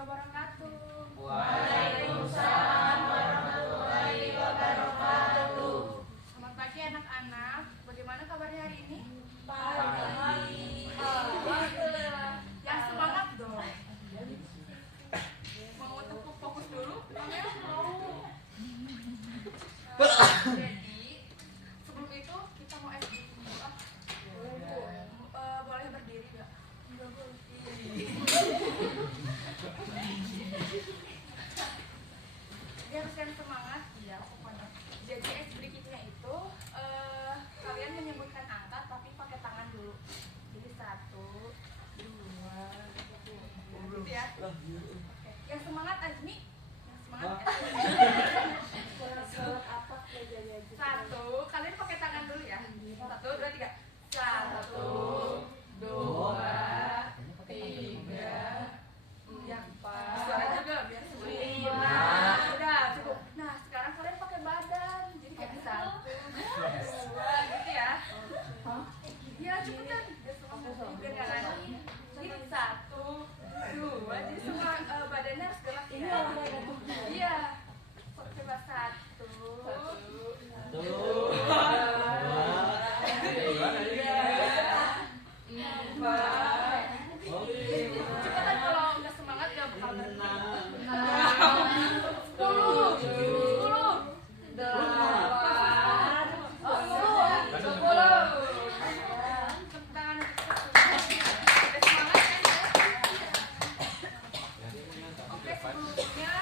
wabarakatuh. Waalaikumsalam warahmatullahi wabarakatuh. Selamat pagi anak-anak. Bagaimana kabarnya hari ini? Pagi. Alhamdulillah. Yang semangat dong. Mau tepuk fokus dulu? Mau. Jadi sebelum itu kita mau boleh berdiri nggak? Nggak boleh. Jadi harus yang semangat ya pokoknya. Jadi berikutnya itu kalian menyebutkan angka tapi pakai tangan dulu. Jadi 1, 2, 3 gitu ya. Oke. Yang semangat Azmi, yang semangat ya. Satu, kalian pakai tangan dulu ya. 1, 2, 3. 1, 2, 3, 4. Suara juga biar 5. Udah cukup. Nah sekarang kalian pakai badan. Jadi kayak 1, 2 gitu ya. Ya cepetan. Biar semua biar nggak lama. Jadi 1, 2. Jadi semua badannya harus gerak ya. Iya. Coba 1, 2, 4. Cepetan kalau nggak semangat gak bakal berhenti. 10, 8, 10. Tangan udah semangat kan ya? Oke, sebelumnya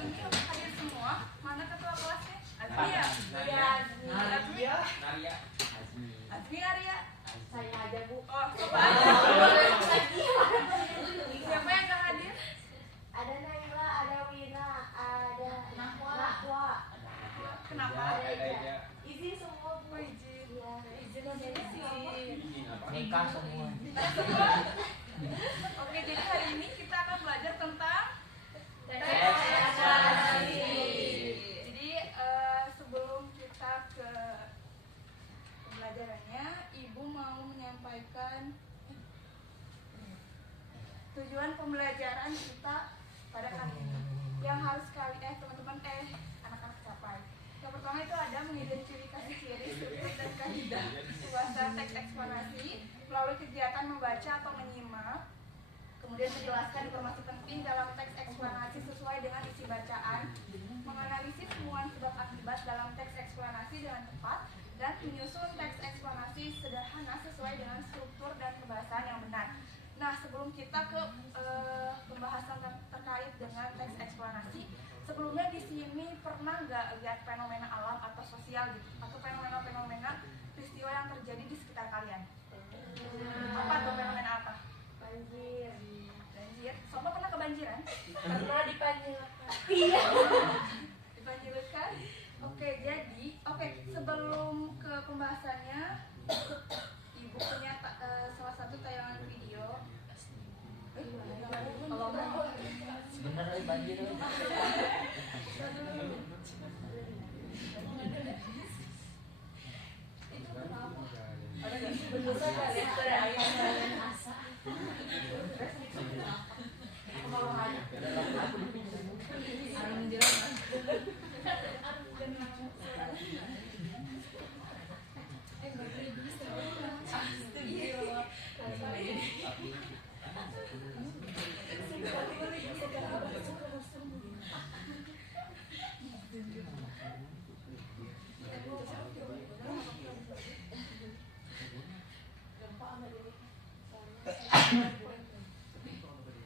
ini untuk hadir semua. Mana ketua kelasnya? Azmi ya? Azmi Arya? Saya aja Bu. Oh, coba. Siapa yang gak hadir? Ada Naila, ada Wina, ada Nakwa. Kenapa? Ada Ija. Izin semua Bu. Oh, izin. Iya. Nikah semua. Oke, jadi hari ini kita akan belajar tentang teks Eksplanasi. Jadi sebelum kita ke pembelajarannya, Ibu mau menyampaikan tujuan pembelajaran kita pada kali ini. Yang harus teman-teman anak-anak capai. Yang pertama itu ada mengidentifikasi ciri, struktur dan kaidah bahasa teks eksplanasi melalui kegiatan membaca atau menyimak. Kemudian menjelaskan informasi penting dalam teks eksplanasi sesuai dengan isi bacaan, menganalisis temuan sebab akibat dalam teks eksplanasi dengan tepat, dan menyusun teks eksplanasi sederhana sesuai dengan struktur dan pembahasan yang benar. Nah, sebelum kita ke pembahasan terkait dengan teks eksplanasi, sebelumnya di sini pernah nggak lihat fenomena alam atau sosial gitu, atau fenomena-fenomena peristiwa yang terjadi di sekitar kalian? Apa tuh fenomena apa? Banjir. Banjir. Sobat pernah kebanjiran? Pernah dipanggilkan. Iya. Dibanjirkan. Oke, jadi sebelum ke pembahasannya, Ibu punya salah satu tayangan video. Kalau mau Sebenarnya banjir.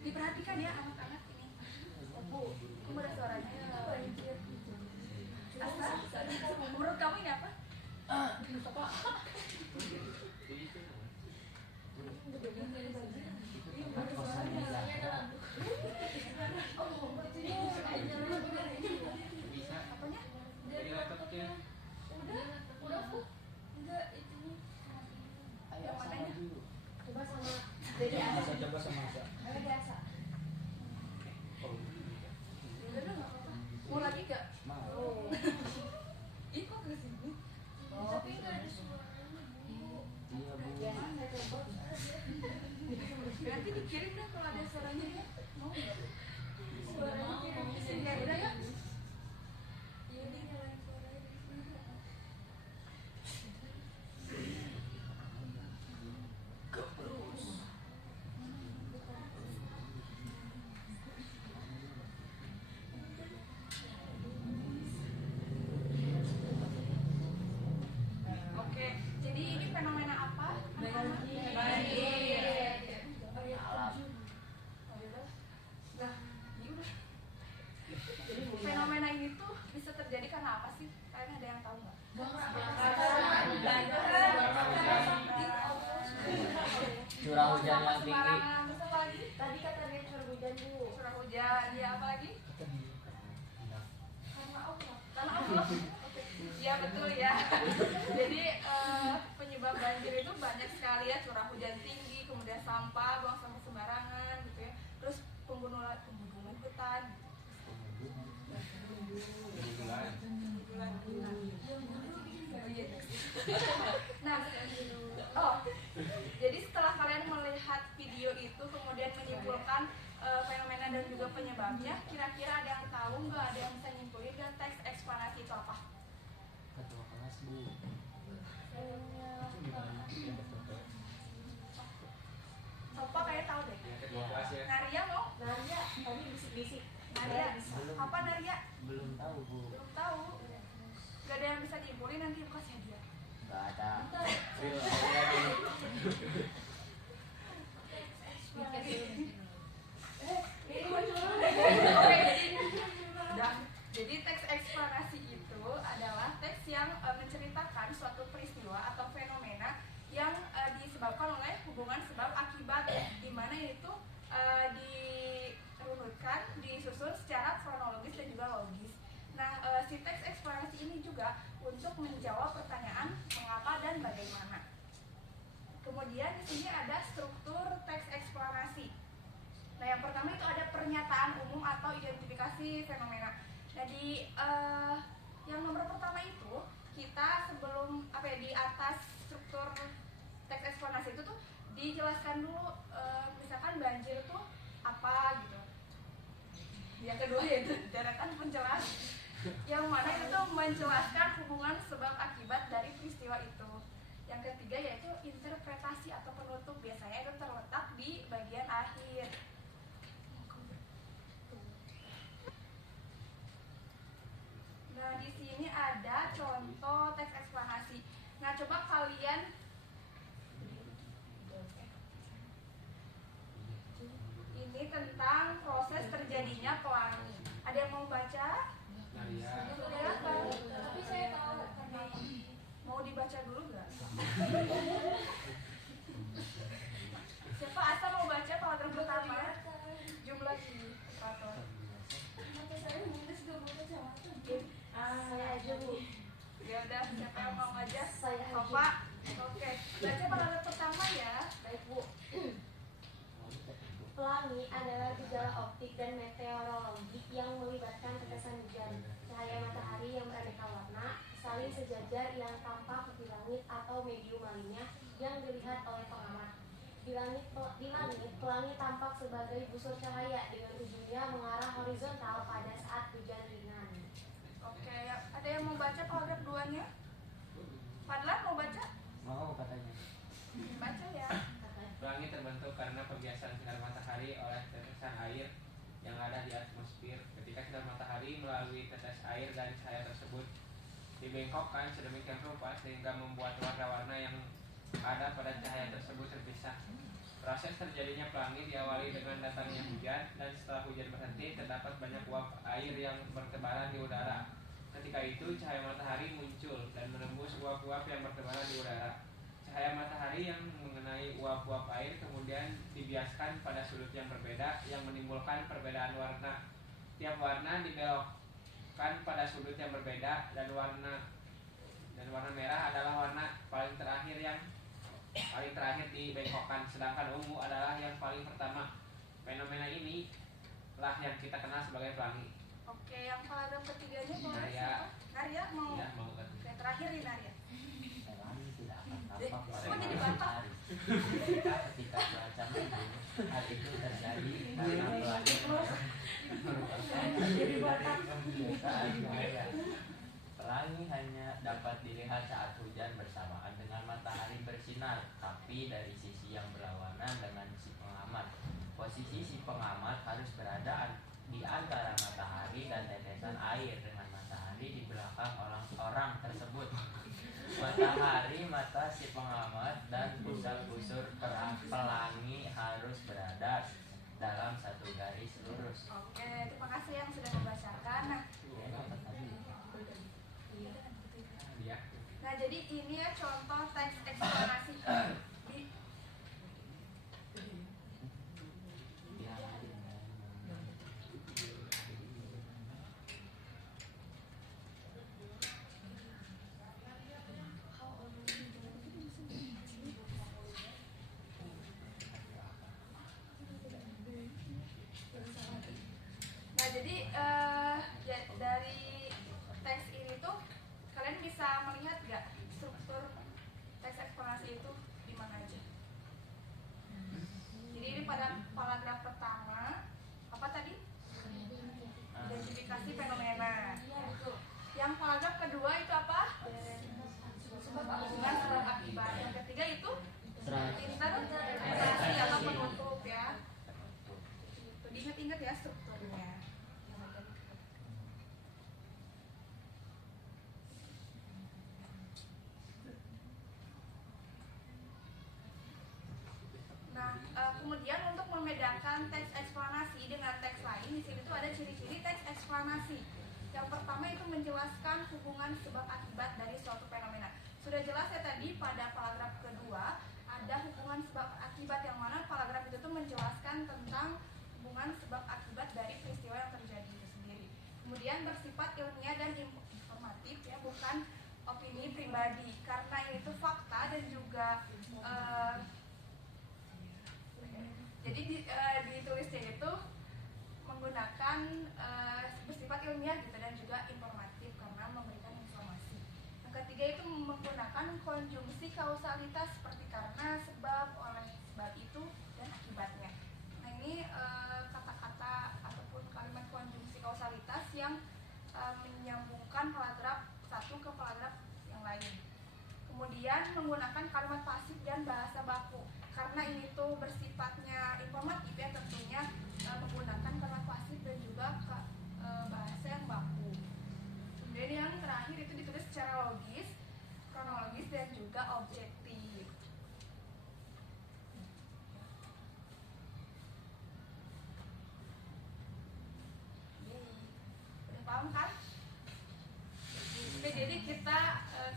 diperhatikan ya anak-anak ini. Bu, kamu ada suaranya. Menurut kamu ini apa? Apanya? Udah Bu. Enggak, itu yang mananya? Coba sama jadi asa. Coba sama Asa. Ada biasa. Udah nggak apa-apa. Mau lagi gak? Mau. Ih, kok ke sini? Tapi nggak ada suaranya Bu. Iya Bu. Ya, saya coba. Nanti dikirim deh kalau ada suaranya ya. Kemudian ya apa lagi? Karena Allah. Karena Allah. Oke. Ya betul ya. Jadi penyebab banjir itu banyak sekali ya, curah hujan tinggi, kemudian sampah, buang sampah sembarangan gitu ya. Terus pembunuhan hutan. Nah, jadi setelah kalian melihat video itu kemudian menyimpulkan fenomena dan juga penyebabnya, kira-kira ada yang tahu nggak, ada yang bisa nyimpulin nggak teks eksplanasi itu apa? Ketua kelas Bu. Sopa kayak tahu deh. Ketua kelas ya. Naria mau? Naria tadi bisik-bisik. Naria, Belum. apa Naria? Belum tahu Bu. Belum tahu. Gak ada yang bisa nyimpulin, nanti aku kasih hadiah. Nggak ada. Jadi teks eksplanasi itu adalah teks yang menceritakan suatu peristiwa atau fenomena yang disebabkan oleh hubungan sebab akibat, di mana itu dirunutkan, disusun secara kronologis dan juga logis. Nah, si teks eksplanasi ini juga untuk menjawab pertanyaan mengapa dan bagaimana. Kemudian di sini ada struktur teks eksplanasi. Nah, yang pertama itu ada pernyataan umum atau identifikasi fenomena. Jadi yang nomor pertama itu kita sebelum di atas struktur teks eksplanasi itu tuh dijelaskan dulu misalkan banjir itu apa gitu. Yang kedua yaitu deretan penjelas yang mana itu tuh menjelaskan hubungan sebab akibat dari peristiwa itu. Yang ketiga yaitu interpretasi atau penutup, biasanya itu terletak di bagian akhir. Nah, di sini ada contoh teks eksplanasi. Nah, coba kalian ini tentang proses terjadinya pelangi. Ada yang mau baca? Naria. Silakan. Tapi saya tahu karena Mau dibaca dulu nggak? Siapa Asa mau baca paragraf pertama? Jumlah ilustrator. mata saya nulis gak mau kacamata. Saya aja Bu. Ya udah, siapa yang mau aja? Saya aja. Sofa. Oke, baca paragraf pertama ya. Baik Bu. Pelangi adalah gejala optik dan meteorologi yang melibatkan tetesan hujan, cahaya matahari yang beraneka warna, saling sejajar yang tampak di langit atau medium lainnya yang dilihat oleh pengamat. Di langit, pelangi tampak sebagai busur cahaya dengan ujungnya mengarah horizontal pada saat hujan ringan. Oke, ada yang mau baca paragraf 2-nya? Fadlan mau baca? Mau katanya. Baca ya. Pelangi terbentuk karena pembiasan sinar matahari oleh tetesan air yang ada di atmosfer. Ketika sinar matahari melalui tetes air dan cahaya tersebut dibengkokkan sedemikian rupa sehingga membuat warna-warna yang ada pada cahaya tersebut terpisah. Proses terjadinya pelangi diawali dengan datangnya hujan, dan setelah hujan berhenti terdapat banyak uap air yang bertebaran di udara. Ketika itu cahaya matahari muncul dan menembus uap-uap yang bertebaran di udara. Cahaya matahari yang mengenai uap-uap air kemudian dibiaskan pada sudut yang berbeda yang menimbulkan perbedaan warna. Tiap warna dibelokkan pada sudut yang berbeda, dan warna merah adalah warna paling terakhir dibengkokkan, sedangkan ungu adalah yang paling pertama. Fenomena ini lah yang kita kenal sebagai pelangi. Oke, yang paragraf ketiganya mau Naria. siapa? Naria mau. Ya, mau kan? Oke, terakhir nih Naria. Pelangi tidak akan tampak pada Semua jadi malam bapak. hari. Ketika cuaca mendung, hal itu terjadi karena pelangi merupakan pembiasaan cahaya. Pelangi hanya dapat dilihat saat hujan bersamaan dengan matahari bersinar, tapi dari sisi yang berlawanan dengan si pengamat. Posisi si pengamat harus berada di antara matahari dan tetesan air, dengan matahari di belakang orang tersebut. Matahari, mata si pengamat, dan pusat-pusur pelangi harus berada dalam satu garis lurus. Oke, terima kasih yang sudah membacakan. Nah, Dia. nah jadi ini ya contoh teks eksplanasi. Jadi dari teks ini tuh kalian bisa melihat gak struktur teks eksplorasi itu di mana aja? Jadi ini pada paragraf pertama apa tadi? Identifikasi fenomena. Yang paragraf kedua itu apa? Hubungan sebab akibat. Yang ketiga itu interpretasi atau penutup ya. Diingat-ingat ya strukturnya. Nah, kemudian untuk membedakan teks eksplanasi dengan teks lain, di sini tuh ada ciri-ciri teks eksplanasi. Yang pertama itu menjelaskan hubungan sebab akibat dari suatu fenomena. Sudah jelas ya tadi pada paragraf kedua ada hubungan sebab akibat, yang mana paragraf itu tuh menjelaskan tentang hubungan sebab akibat dari peristiwa yang terjadi itu sendiri. Kemudian bersifat ilmiah dan informatif ya, bukan opini pribadi, karena ini tuh fakta dan juga jadi ditulisnya itu menggunakan bersifat ilmiah gitu dan juga informatif karena memberikan informasi. Yang ketiga itu menggunakan konjungsi kausalitas seperti karena, sebab, oleh sebab itu, dan akibatnya. Nah ini kata-kata ataupun kalimat konjungsi kausalitas yang menyambungkan paragraf satu ke paragraf yang lain. Kemudian menggunakan kalimat pasif dan bahasa baku. Karena ini tuh bersifatnya informatif ya, tentunya menggunakan kalimat pasif dan juga bahasa yang baku. Kemudian yang terakhir itu ditulis secara logis, kronologis, dan juga objektif. Udah paham kan? Oke, jadi kita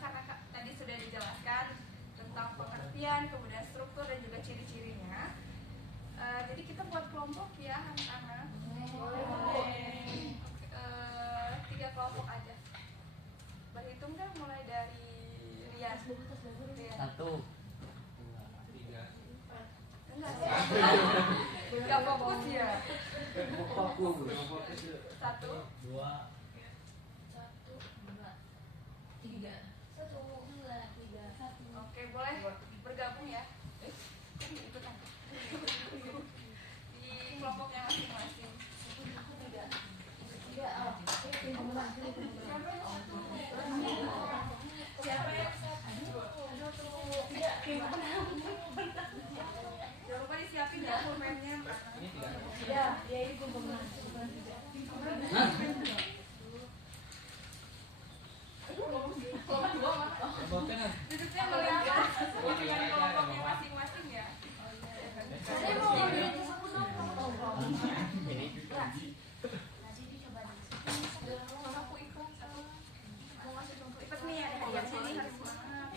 karena tadi sudah dijelaskan tentang pengertian, kemudian struktur dan juga ciri-cirinya. Jadi kita buat kelompok ya anak-anak. Boleh. 3 kelompok aja. Berhitung kan mulai dari Rian. Satu. Enggak fokus ya. Fokus. 1, 2, 3. Oke, boleh bergabung ya. Ikutan. Di kelompoknya masing-masing. Siapa yang jangan lupa disiapin ya pulpennya. Ya, dia ini pemenang. Duduknya melingkar dengan kelompoknya masing-masing ya. Saya mau ngomongin satu Aku ikut. Mau ngasih contoh. Ikut nih ya. Yang sini harus semangat.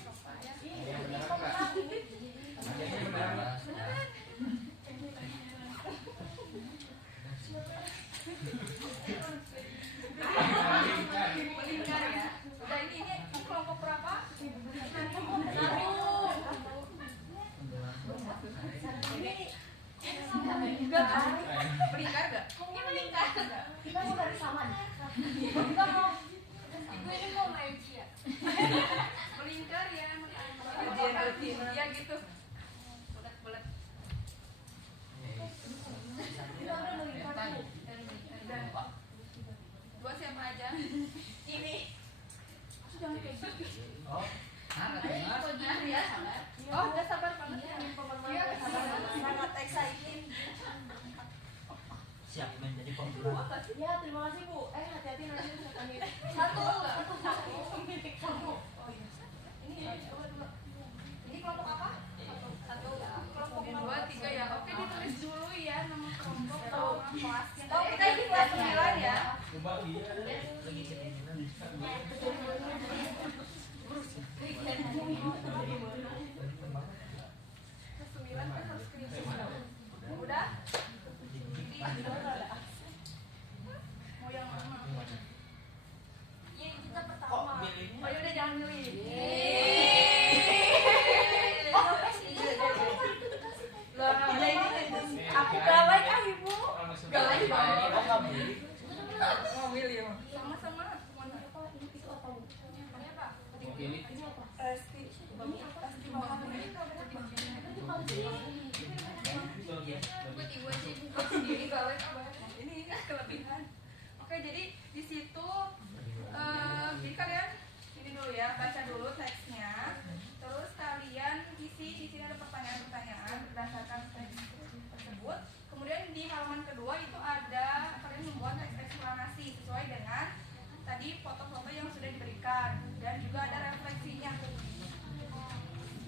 Melingkar ya. Udah ini kelompok berapa? Enggak kan? Melingkar enggak? Ini melingkar enggak? kita mau dari sama nih. Kita mau Ibu ini mau main ya? Melingkar ya, ya gitu. Bulat-bulat. Kita udah melingkar tuh. Dua siapa aja? Ini. Jangan kayak gitu. Oh, udah sabar banget ya. Iya, sangat excited. siap menjadi pembunuh. Ya, terima kasih Bu. Hati-hati nanti saya tanya. Satu. Oh iya. Ini dua. Ini kelompok apa? Satu. Kelompok 2, 3 ya. Oke, ditulis dulu ya nama kelompok sama kelasnya. Oh, kita ini kelas 9 ya. Lagi kedinginan. Kelas 9 kan harus kedinginan. Udah? Mau yang mana? Iya, kita pertama. Oh yaudah jangan milih. Lah, aku galak ah ibu. Galak banget. Mobil ya. Sama-sama. Mana? Apa ini itu apa Bu? Ini apa? Ini Ini apa? Resti. Ini apa? Pasti mahal ini. Itu kalau sini. Buat ibu aja buka sendiri kalau ini kelebihan. Oke, jadi di situ jadi kalian ini dulu ya, baca dulu teksnya. Terus kalian isi di sini ada pertanyaan-pertanyaan berdasarkan teks tersebut. Kemudian di halaman kedua itu ada kalian membuat teks eksplanasi sesuai dengan tadi foto-foto yang sudah diberikan dan juga ada refleksinya.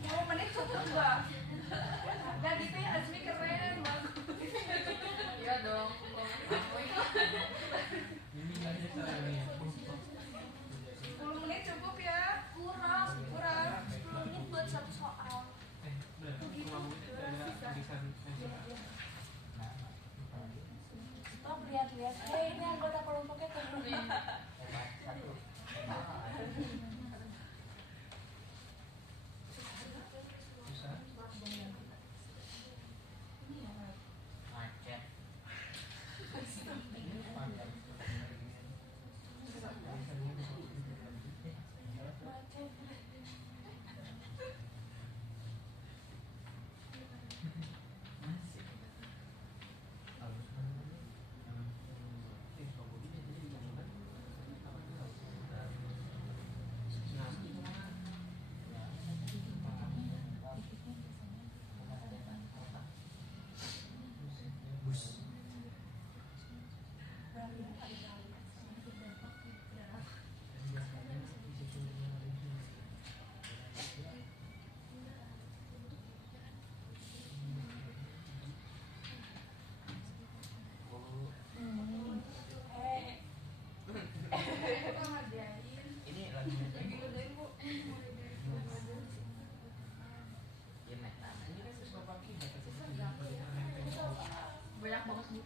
10 menit cukup nggak? Dan itu ya Azmi keren banget. Iya dong. ini aja caranya. 10 menit cukup ya? Kurang. Kurang. 10 menit buat satu soal. Udah, kalau itu ada tulisan Stop lihat-lihat. Ini anggota kelompoknya kebun. Satu. Macet. Ini lagi ngerjain Bu. Iya, naik tanah. Banyak banget Bu.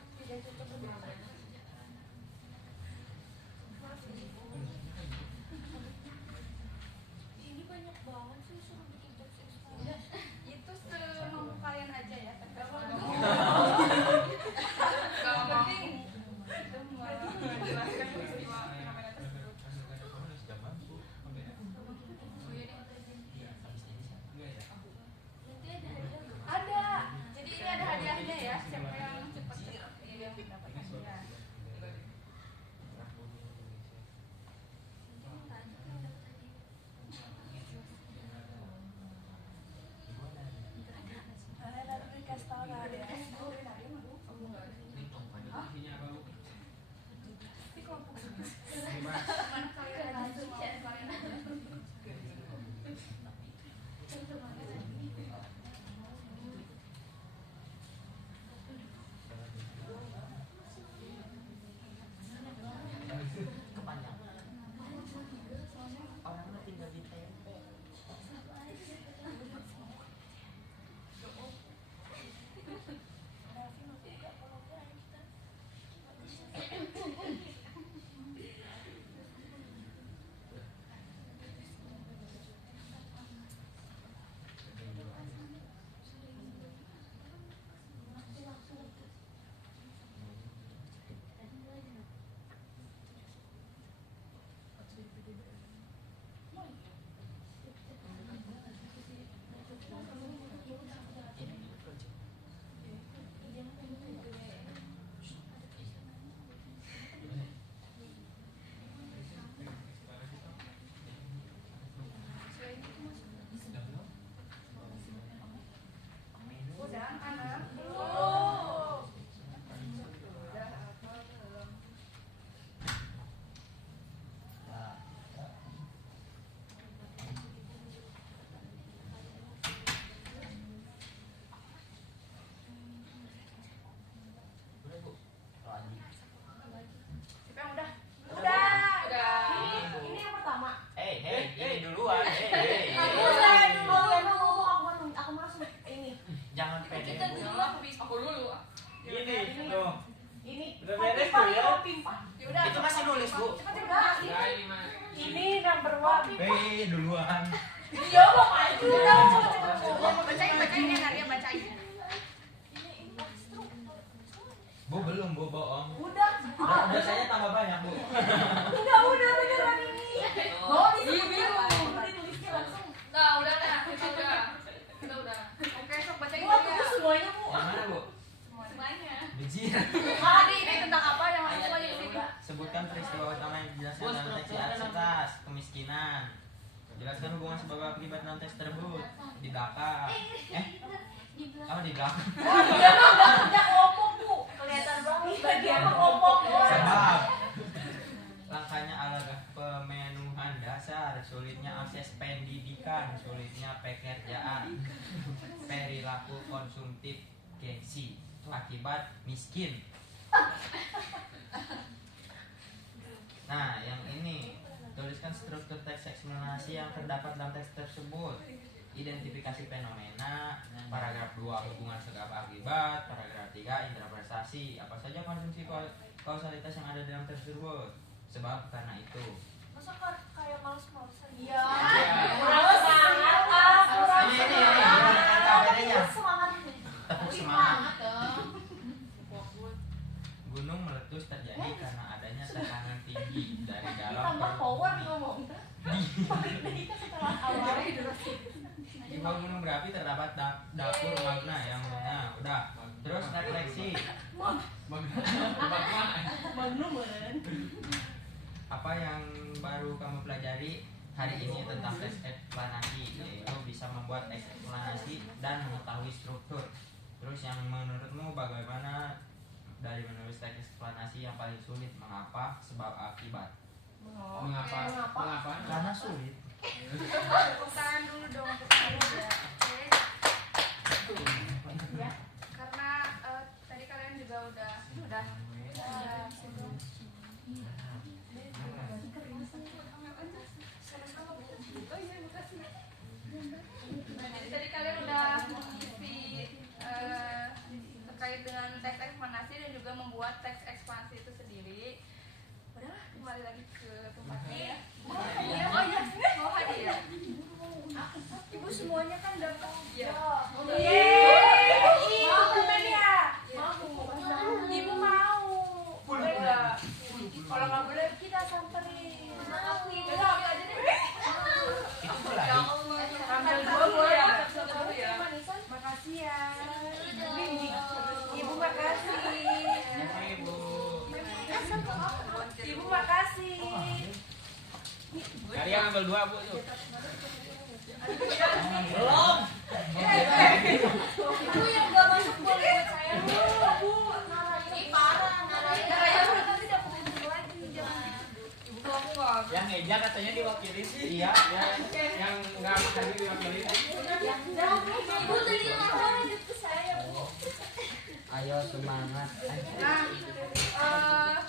Ini banyak banget sih suruh bikin teks eksplanasi. Itu semampu kalian aja ya. Gak penting. Itu menjelaskan peristiwa fenomena tersebut. Sudah mampu. Nanti ada hadiah nggak? Ada. Jadi ini ada hadiahnya ya. Siapa yang cepat ini yang dapat hadiah. Nanti dikasih tahu ada hadiah. Di kelompok mana kalian aja semua kalian aja. Kepanjangan. Orangnya tinggal di tempe. Udah anak belum. Udah apa belum? Udah Bu. Lagi. Siapa yang udah? Udah. Ini yang pertama. Ini duluan. Aku saya dulu yang ngomong aku masuk ini. Jangan pede. Kita Bu. dulu Aku dulu. Ini tuh. Ini. Udah beres tuh ya? Ya udah. Itu masih nulis, Bu. Cepat cepat. Nah, ini mah. Ini number one. Duluan. Iya mau maju dong. Bacain ya Nadia bacain. Bu belum, Bu bohong. Udah. Biasanya tambah banyak, Bu. Enggak udah beneran ini. Mau disebut biru. Tulisnya langsung. Nah, udah nah, kita udah. Kita udah. Oke, sok bacain Wah, dulu ya. itu semuanya Bu. Yang mana, Bu? Semuanya. Biji. Ini tentang apa yang langsung aja di sini? Sebutkan peristiwa utama yang dijelaskan dalam teks di atas. Kemiskinan. Jelaskan hubungan sebab akibat dalam teks tersebut. Di belakang. Oh, di belakang. Dia mah enggak kerja kelompok Bu. Kelihatan banget dia mah kelompok. Sebab langkahnya adalah pemenuhan dasar, sulitnya akses pendidikan, sulitnya pekerjaan, perilaku konsumtif gengsi akibat miskin. Nah, yang ini tuliskan struktur teks eksplanasi yang terdapat dalam teks tersebut. Identifikasi fenomena, paragraf 2 hubungan sebab akibat, paragraf 3 interpretasi. Apa saja konsumsi kausalitas yang ada dalam teks tersebut? Sebab karena itu. Masa kayak males-malesan? Iya. Males banget ah. Ini. Semangat. Tepuk semangat. Gunung meletus terjadi karena adanya tekanan tinggi dari dalam Tambah power ngomong. Setelah awal. Di bawah gunung berapi terdapat dapur magna yang udah. Terus refleksi. Magnum. Apa yang baru kamu pelajari hari ini tentang teks eksplanasi, yaitu bisa membuat teks eksplanasi dan mengetahui struktur. Terus yang menurutmu bagaimana dari menulis teks eksplanasi yang paling sulit? Mengapa? Sebab akibat. Mengapa? Karena sulit. Tepuk tangan dulu dong untuk saya. Ya. Karena tadi kalian juga udah jadi tadi kalian udah mengisi terkait dengan teks ekspansi dan juga membuat teks ekspansi itu sendiri. Udahlah, kembali lagi ke tempatnya ya. Oh iya, mau hadiah. Ibu semuanya kan datang. Iya. Ibu mau. Boleh nggak? Kalau nggak boleh kita samperin. Udah ambil aja deh. Itu lagi. Ambil dua ya. Satu ya. Makasih ya. Ibu makasih. Ibu. Ibu makasih. Karya ngambil 2 Bu tuh. Belum. Ibu yang gak masuk boleh buat saya Bu. Ini parah. Yang ngeja katanya diwakili sih. Iya. Yang enggak tadi diwakili. Ibu tadi lapor hidup ke saya Bu. Ayo semangat. Nah,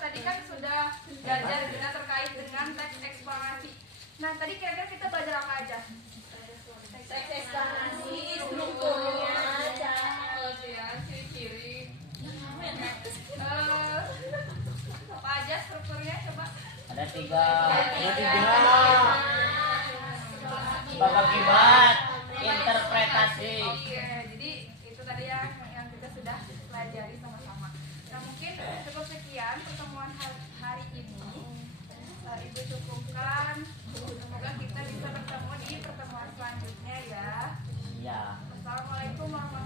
tadi kan sudah belajar kita terkait dengan teks eksplanasi. Nah, tadi kira-kira kita belajar apa aja? Teks eksplanasi, strukturnya, Ya, ciri-ciri. Apa aja strukturnya coba? Ada 3. Sebab akibat, interpretasi. Oke, jadi itu tadi yang kita sudah pelajari sama-sama. Nah, mungkin cukup sekian pertemuan hari ini. Ibu cukupkan. Semoga kita bisa bertemu di pertemuan selanjutnya ya. Iya. Assalamualaikum warahmatullahi